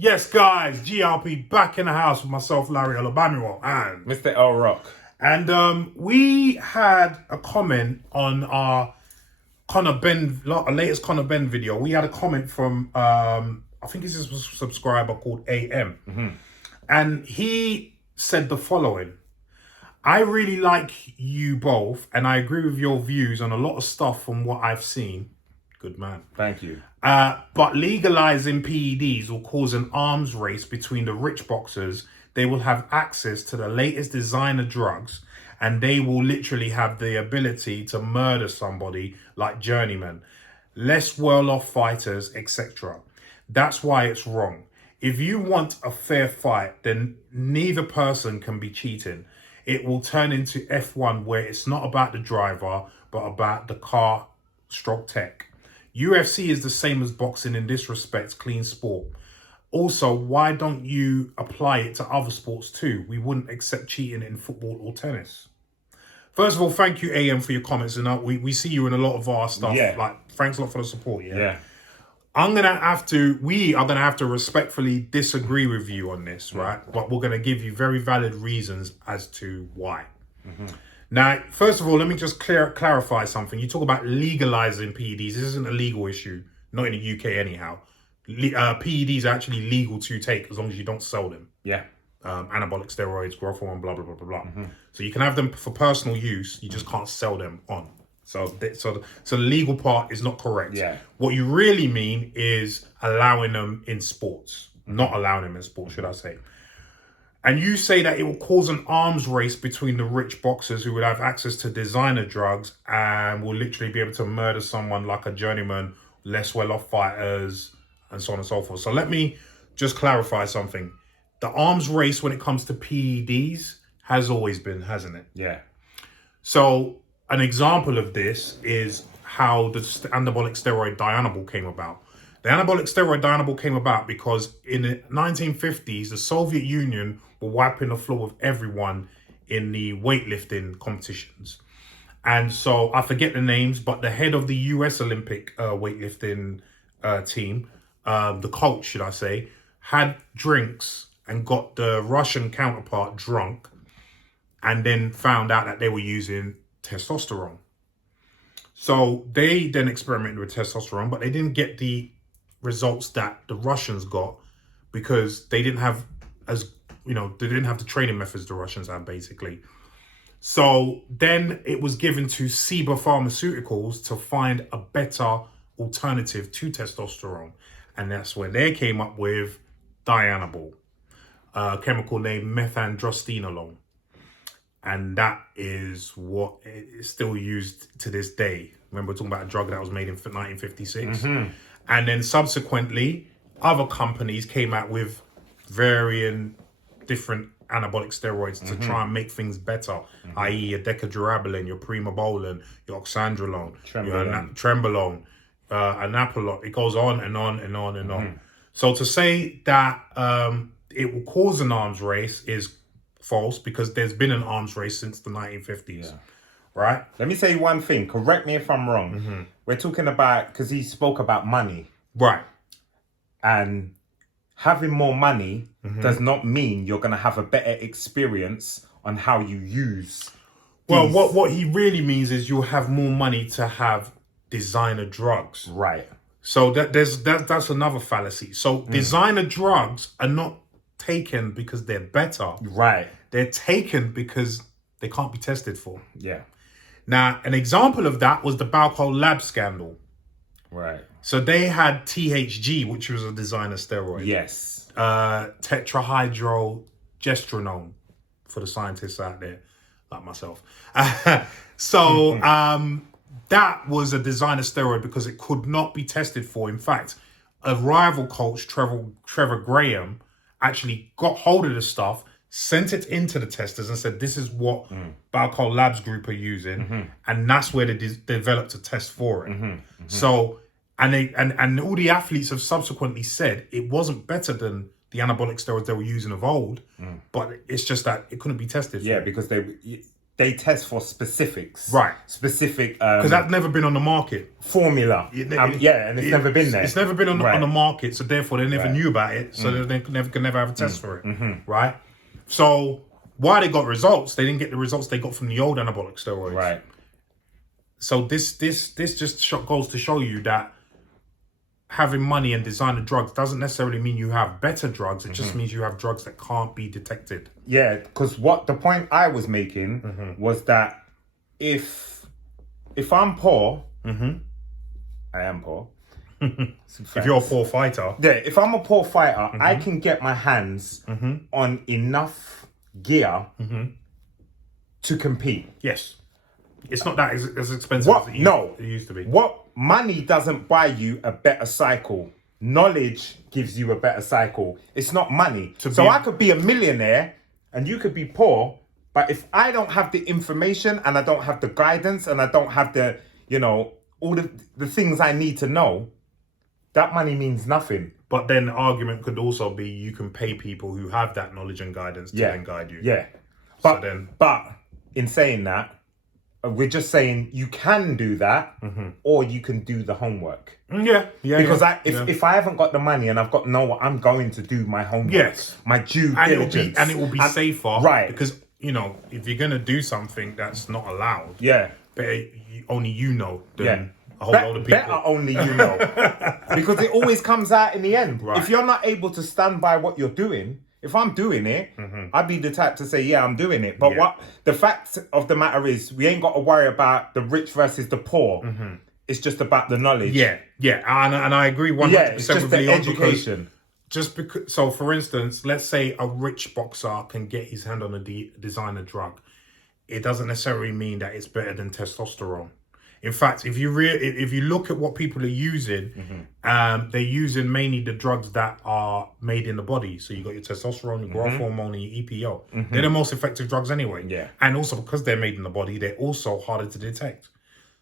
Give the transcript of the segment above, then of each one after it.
Yes, guys, GRP back in the house with myself, Larry Alabama, and Mr. L Rock. we had a comment on our latest Conor Ben video. We had a comment from I think this is a subscriber called AM, and he said the following: I really like you both, and I agree with your views on a lot of stuff from what I've seen. Good man. Thank you. But legalizing PEDs will cause an arms race between the rich boxers. They will have access to the latest designer drugs, and they will literally have the ability to murder somebody like journeymen, less well-off fighters, etc. That's why it's wrong. If you want a fair fight, then neither person can be cheating. It will turn into F1 where it's not about the driver, but about the car stroke tech. UFC is the same as boxing in this respect, clean sport. Also, why don't you apply it to other sports too? We wouldn't accept cheating in football or tennis. First of all, thank you, AM, for your comments. And we see you in a lot of our stuff. Yeah. Like, thanks a lot for the support. Yeah. Yeah. We are gonna have to respectfully disagree with you on this, right? But we're gonna give you very valid reasons as to why. Now, first of all, let me just clarify something. You talk about legalizing PEDs. This isn't a legal issue, not in the UK anyhow. PEDs are actually legal to take as long as you don't sell them. Yeah. Anabolic steroids, growth hormone, blah, blah, blah, blah, blah. So you can have them for personal use. You just can't sell them on. So the legal part is not correct. Yeah. What you really mean is allowing them in sports, not allowing them in sports, should I say. And you say that it will cause an arms race between the rich boxers who would have access to designer drugs and will literally be able to murder someone like a journeyman, less well-off fighters, and so on and so forth. So let me just clarify something. The arms race when it comes to PEDs has always been, hasn't it? Yeah. So an example of this is how the anabolic steroid Dianabol came about. The anabolic steroid Dianabol came about because in the 1950s, the Soviet Union were wiping the floor with everyone in the weightlifting competitions. And so I forget the names, but the head of the US Olympic weightlifting team, the coach, should I say, had drinks and got the Russian counterpart drunk and then found out that they were using testosterone. So they then experimented with testosterone, but they didn't get the results that the Russians got because they didn't have they didn't have the training methods the Russians had, basically. So then it was given to Ciba Pharmaceuticals to find a better alternative to testosterone. And that's when they came up with Dianabol, a chemical named methandrostenolone. And that is what is still used to this day. Remember, we're talking about a drug that was made in 1956. And then subsequently, other companies came out with varying different anabolic steroids to try and make things better, i.e. your decadurabolin, your primobolan, your oxandrolone, your trembolone, anapolol. It goes on and on and on and on. So to say that it will cause an arms race is false because there's been an arms race since the 1950s. Right? Let me say one thing. Correct me if I'm wrong. We're talking about, because he spoke about money. Right. And having more money does not mean you're going to have a better experience on how you use. Well, what he really means is you'll have more money to have designer drugs. Right. So that's another fallacy. So designer drugs are not taken because they're better. Right. They're taken because they can't be tested for. Yeah. Now, an example of that was the Balco Lab scandal. Right. So they had THG, which was a designer steroid. Yes. Tetrahydrogestrinone for the scientists out there, like myself. So that was a designer steroid because it could not be tested for. In fact, a rival coach, Trevor Graham, actually got hold of the stuff, sent it into the testers and said, this is what Balco Labs group are using. And that's where they developed a test for it. So, and all the athletes have subsequently said it wasn't better than the anabolic steroids they were using of old, but it's just that it couldn't be tested for. Yeah, because they test for specifics. Right. Specific Because that's never been on the market. formula. And it's never been there. It's never been on the market, so therefore they never knew about it, so they can never have a test for it, right? So why they got results, they didn't get the results they got from the old anabolic steroids. Right. So this just goes to show you that having money and designer drugs doesn't necessarily mean you have better drugs. It just means you have drugs that can't be detected. Yeah, because the point I was making was that if I'm poor, I am poor. If you're a poor fighter. Yeah, if I'm a poor fighter, I can get my hands on enough gear to compete. Yes. It's not that as expensive as it used to be. What money doesn't buy you a better cycle. Knowledge gives you a better cycle. It's not money. I could be a millionaire and you could be poor, but if I don't have the information and I don't have the guidance and I don't have the, all the things I need to know, that money means nothing. But then the argument could also be you can pay people who have that knowledge and guidance to then guide you. Yeah. But in saying that, we're just saying you can do that or you can do the homework. Because if I haven't got the money and I've got I'm going to do my homework. Yes. My due diligence. And it will be safer. Right. Because, if you're going to do something that's not allowed, better only you know than a whole load of people. Better only you know. Because it always comes out in the end. Right. If you're not able to stand by what you're doing, if I'm doing it, I'd be the type to say, I'm doing it. But what the fact of the matter is, we ain't got to worry about the rich versus the poor. It's just about the knowledge. Yeah. And I agree 100% it's just with the Leon education. So for instance, let's say a rich boxer can get his hand on a designer drug. It doesn't necessarily mean that it's better than testosterone. In fact, if you look at what people are using, they're using mainly the drugs that are made in the body. So you got your testosterone, your growth hormone, and your EPO. They're the most effective drugs anyway. Yeah. And also because they're made in the body, they're also harder to detect.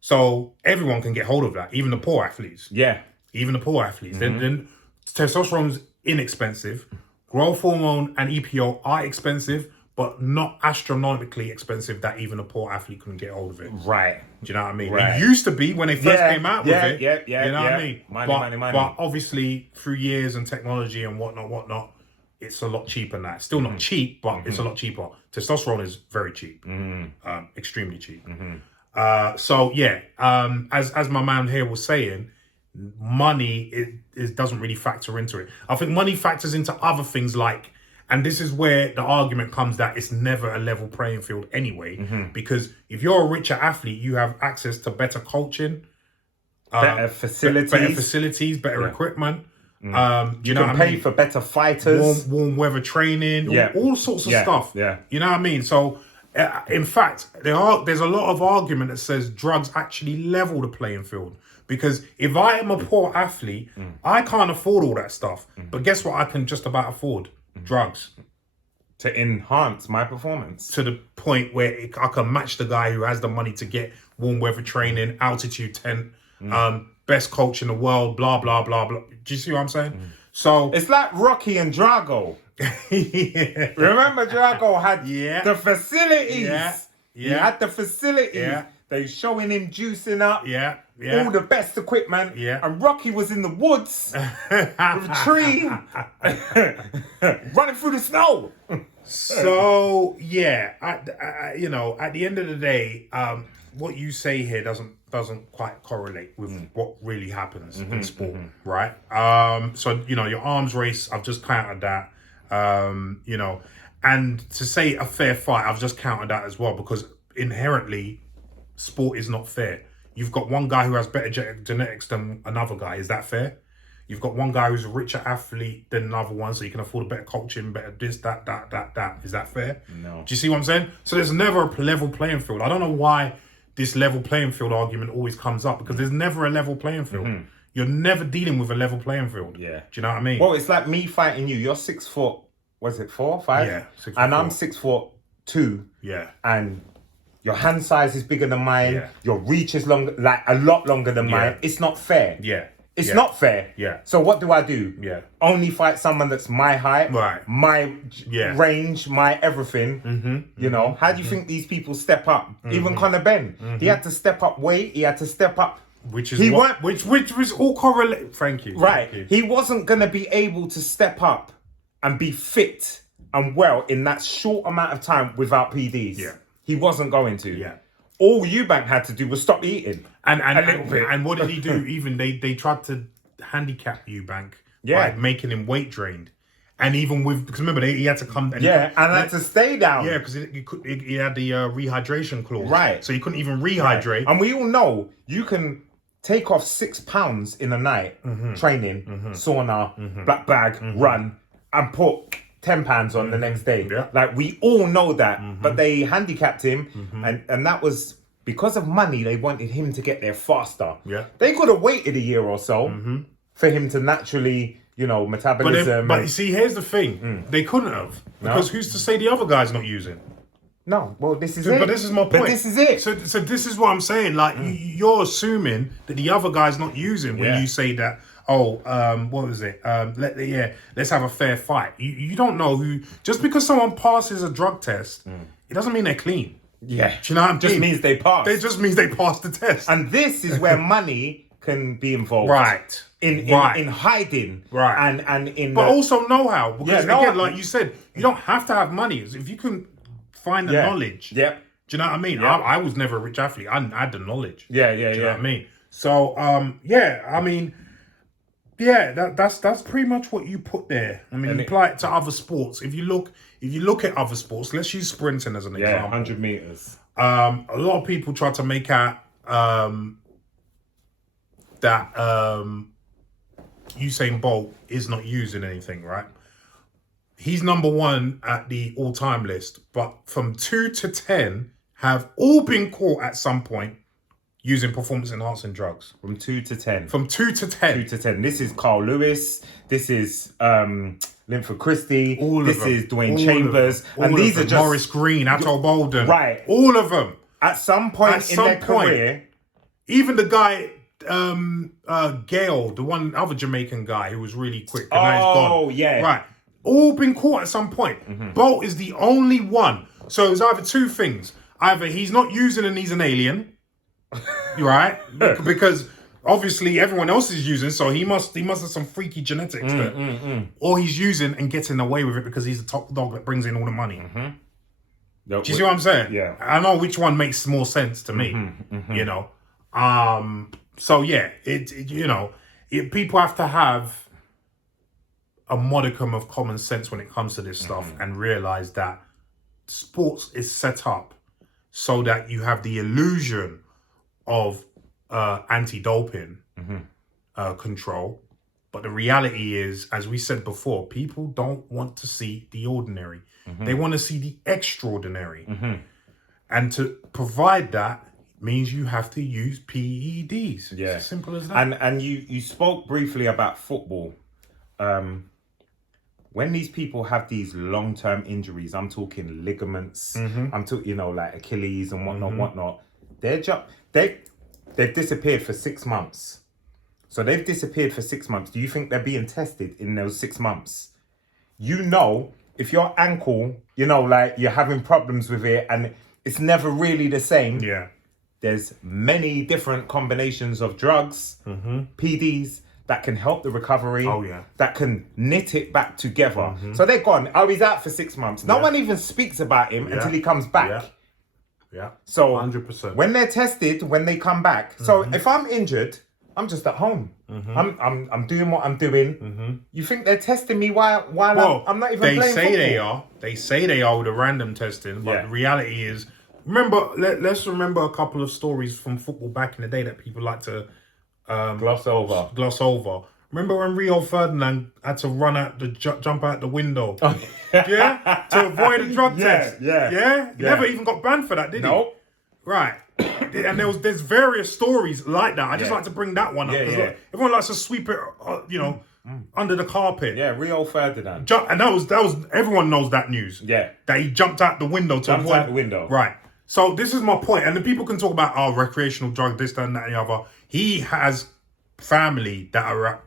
So everyone can get hold of that, even the poor athletes. Yeah. Even the poor athletes. Then testosterone's inexpensive. Growth hormone and EPO are expensive, but not astronomically expensive that even a poor athlete couldn't get hold of it. Right. Do you know what I mean? Right. It used to be when they first came out with it. Yeah. You know what I mean? Money. But obviously, through years and technology and whatnot, it's a lot cheaper now. It's still not cheap, but it's a lot cheaper. Testosterone is very cheap. Extremely cheap. As my man here was saying, money doesn't really factor into it. I think money factors into other things like, and this is where the argument comes that it's never a level playing field anyway, because if you're a richer athlete, you have access to better coaching, better facilities, better equipment. You can pay for better fighters, warm weather training, all sorts of stuff. Yeah. You know what I mean? So, in fact, there's a lot of argument that says drugs actually level the playing field. Because if I am a poor athlete, I can't afford all that stuff. But guess what? I can just about afford drugs. To enhance my performance. To the point where I can match the guy who has the money to get warm weather training, altitude tent, best coach in the world, blah, blah, blah, blah. Do you see what I'm saying? So it's like Rocky and Drago. Remember Drago had the facilities. He had the facilities. They showing him juicing up. All the best equipment. And Rocky was in the woods with a tree running through the snow. So at the end of the day, what you say here doesn't quite correlate with what really happens in sport, right? So your arms race, I've just counted that. And to say a fair fight, I've just counted that as well, because inherently sport is not fair. You've got one guy who has better genetics than another guy. Is that fair? You've got one guy who's a richer athlete than another one, so you can afford a better coaching, better this, that. Is that fair? No. Do you see what I'm saying? So there's never a level playing field. I don't know why this level playing field argument always comes up, because there's never a level playing field. You're never dealing with a level playing field. Yeah. Do you know what I mean? Well, it's like me fighting you. You're 6 foot, was it 4, 5? Yeah, 6 foot and 4. I'm 6'2". Yeah. And your hand size is bigger than mine. Your reach is a lot longer than mine. It's not fair. Yeah. It's not fair. Yeah. So what do I do? Yeah. Only fight someone that's my height, Right. my range, my everything. You know, how do you think these people step up? Even Conor Ben, he had to step up weight. He had to step up. Which was all correlated. Thank you. Right. Thank you. He wasn't going to be able to step up and be fit and well in that short amount of time without PDs. Yeah. He wasn't going to. Yeah. All Eubank had to do was stop eating. And what did he do? Even they tried to handicap Eubank by making him weight drained. And even with, because remember, he had to come... And had to stay down. Yeah, because he had the rehydration clause. Right. So he couldn't even rehydrate. And we all know you can take off 6 pounds in a night, training, sauna, black bag, run, and put 10 pounds on the next day. Yeah. Like, we all know that. But they handicapped him, and that was... Because of money, they wanted him to get there faster. Yeah. They could have waited a year or so for him to naturally, you know, metabolism. But you see, here's the thing. They couldn't have. Because who's to say the other guy's not using? No, well, this is it. But this is my point. But this is it. So this is what I'm saying. Like, you're assuming that the other guy's not using when you say that, what was it? Let's have a fair fight. You don't know who... Just because someone passes a drug test, it doesn't mean they're clean. Yeah. Do you know what I mean? Just means they passed. It just means they passed the test. And this is where money can be involved. Right. In hiding. Right. And in... But also know-how. Because know-how. again, like you said, you don't have to have money. If you can find the knowledge. Yep. Do you know what I mean? Yeah. I was never a rich athlete. I had the knowledge. Yeah. Do you know what I mean? So, that's pretty much what you put there. I mean, you apply it to other sports. If you look at other sports, let's use sprinting as an example. 100 meters. A lot of people try to make out that Usain Bolt is not using anything, right? He's number one at the all-time list, but from 2 to 10 have all been caught at some point using performance-enhancing drugs. From 2 to 10. From 2 to 10. 2 to 10. This is Carl Lewis. This is Linford Christie. This is Dwayne Chambers. And these are just... Morris Green, Atul Bolden. Right. All of them. At some point in their career... Even the guy... Gale, the one other Jamaican guy who was really quick. And now he's gone. Yeah. Right. All been caught at some point. Bolt is the only one. So it's either two things. Either he's not using and he's an alien. Right? Because obviously everyone else is using, so he must have some freaky genetics. Or he's using and getting away with it because he's the top dog that brings in all the money. Do you see what I'm saying? Yeah. I know which one makes more sense to me. You know? So yeah, people have to have a modicum of common sense when it comes to this stuff and realize that sports is set up so that you have the illusion of anti-doping control. But the reality is, as we said before, people don't want to see the ordinary. They want to see the extraordinary. And to provide that means you have to use PEDs. Yeah. It's as simple as that. And you spoke briefly about football. When these people have these long-term injuries, I'm talking ligaments, I'm talking, like Achilles and whatnot. They've disappeared for 6 months. So they've disappeared for 6 months. Do you think they're being tested in those 6 months? If your ankle, you're having problems with it and it's never really the same. Yeah. There's many different combinations of drugs, PDs, that can help the recovery. Oh, yeah. That can knit it back together. So they're gone. He's out for 6 months. No one even speaks about him until he comes back. Yeah. So 100%. when they're tested, when they come back. So if I'm injured, I'm just at home. I'm doing what I'm doing. You think they're testing me while I'm not even playing football? They say they are with the random testing, but the reality is, let's remember a couple of stories from football back in the day that people like to gloss over. Remember when Rio Ferdinand had to jump out the window? Yeah? To avoid a drug test. Yeah? He never even got banned for that, did he? Nope. Right. And there's various stories like that. I just like to bring that one up. Because everyone likes to sweep it, under the carpet. Yeah, Rio Ferdinand. And that was everyone knows that news. Yeah. That he jumped out the window to avoid. Out the window. Right. So this is my point. And the people can talk about, recreational drug, this, that, and that, and the other. He has family that are at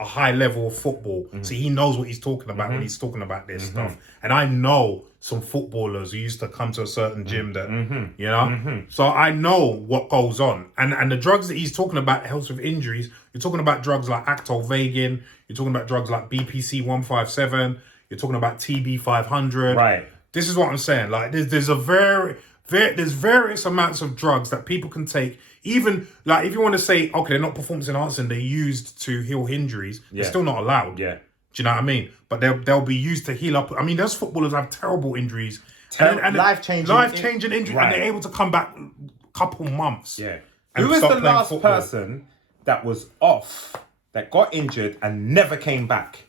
a high level of football, so he knows what he's talking about when he's talking about this stuff. And I know some footballers who used to come to a certain gym that, you know, so I know what goes on. And the drugs that he's talking about helps with injuries. You're talking about drugs like Actovagin. You're talking about drugs like BPC 157. You're talking about TB 500. Right. This is what I'm saying. Like there's various amounts of drugs that people can take. Even like if you want to say, okay, they're not performance enhancing, they're used to heal injuries. They're still not allowed. Yeah. Do you know what I mean? But they'll be used to heal up. I mean, those footballers have terrible injuries, and life-changing injuries, and they're able to come back a couple months. Yeah. And Who was start the playing last football. person that was off, that got injured and never came back?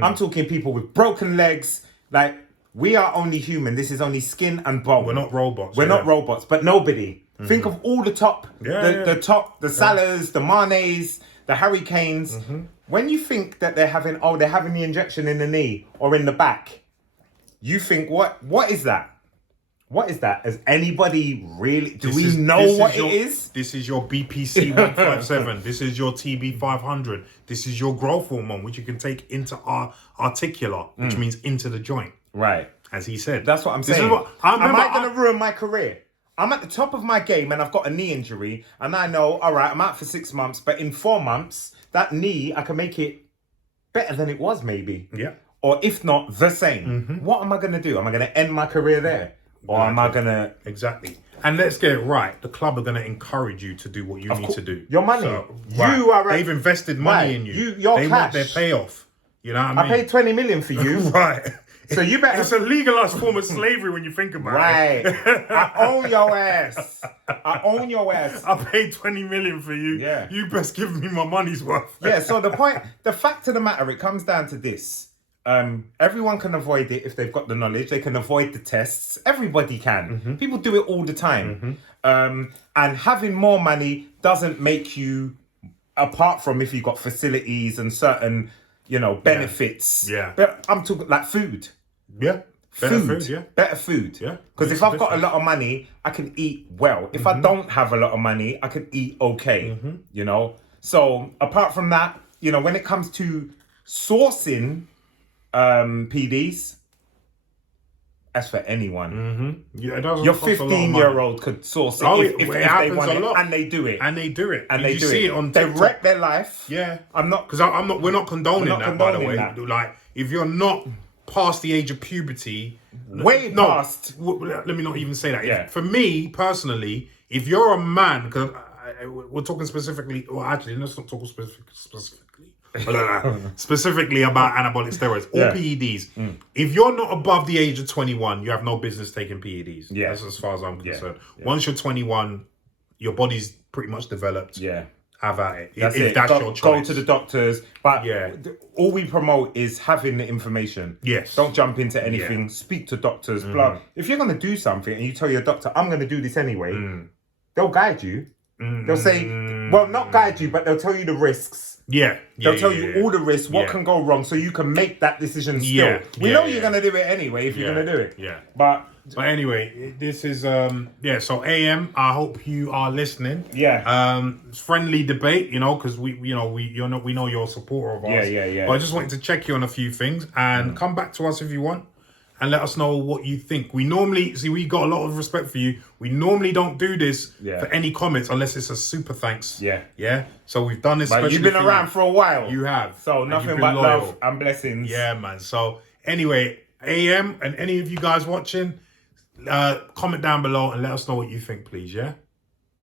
I'm talking people with broken legs. Like, we are only human. This is only skin and bone. We're not robots. We're not robots, but nobody. Think of all the top, the Salahs, the Manes, the Harry Kanes. When you think that they're having the injection in the knee or in the back, you think, what is that? What is that? Has anybody really, do we know what it is? This is your BPC 157. This is your TB 500. This is your growth hormone, which you can take into our articular, which means into the joint. Right. As he said. That's what I'm saying. Am I going to ruin my career? I'm at the top of my game and I've got a knee injury and I know, all right, I'm out for 6 months, but in 4 months, that knee, I can make it better than it was maybe. Yeah. Or if not, the same. What am I going to do? Am I going to end my career there? Or am I going to... Exactly. And let's get it right. The club are going to encourage you to do what you need to do. Your money. They've invested money in you. Your they cash. want their payoff. You know what I mean? I paid 20 million for you. Right. So you better... It's a legalized form of slavery when you think about it. Right. I own your ass. I own your ass. I paid 20 million for you. Yeah. You best give me my money's worth. Yeah, so the fact of the matter, it comes down to this. Everyone can avoid it if they've got the knowledge. They can avoid the tests. Everybody can. People do it all the time. And having more money doesn't make you, apart from if you've got facilities and certain, benefits. Yeah. But I'm talking like food. Yeah. Better food, yeah. Better food. Yeah. Because if I've got a lot of money, I can eat well. If I don't have a lot of money, I can eat okay. So apart from that, when it comes to sourcing PDs, that's for anyone. Yeah, it doesn't Your cost a lot of 15-year-old could source it if it they happens want a it, lot. and they do it. And they do it. And they do see it. on They TikTok. wreck their life. Yeah. I'm not. Because we're not condoning that, by the way. that. Like, if you're not past the age of puberty, past. Let me not even say that. Yeah. For me personally, if you're a man, because we're talking specifically, or actually, let's not talk specifically. Specifically about anabolic steroids or PEDs. If you're not above the age of 21, you have no business taking PEDs. Yeah. That's as far as I'm concerned. Yeah. Once you're 21, your body's pretty much developed. Yeah. Have at it. That's if it. that's your Go choice. to the doctors. But Yeah. all we promote is having the information. Yes. Don't jump into anything. Speak to doctors. Blah. If you're going to do something and you tell your doctor, I'm going to do this anyway, they'll guide you. They'll say, well, not guide you, but they'll tell you the risks. Yeah. They'll tell you all the risks, what can go wrong, so you can make that decision still. We know you're going to do it anyway if you're going to do it. Yeah. But anyway, this is so AM, I hope you are listening. Yeah. Friendly debate, because we know you're a supporter of ours. Yeah. But I just wanted to check you on a few things and come back to us if you want and let us know what you think. We normally we got a lot of respect for you. We normally don't do this for any comments unless it's a super thanks. Yeah. Yeah. So we've done this. But you've been around for a while. You have. So nothing but love and blessings. Yeah, man. So anyway, AM and any of you guys watching, comment down below and let us know what you think, please. Yeah.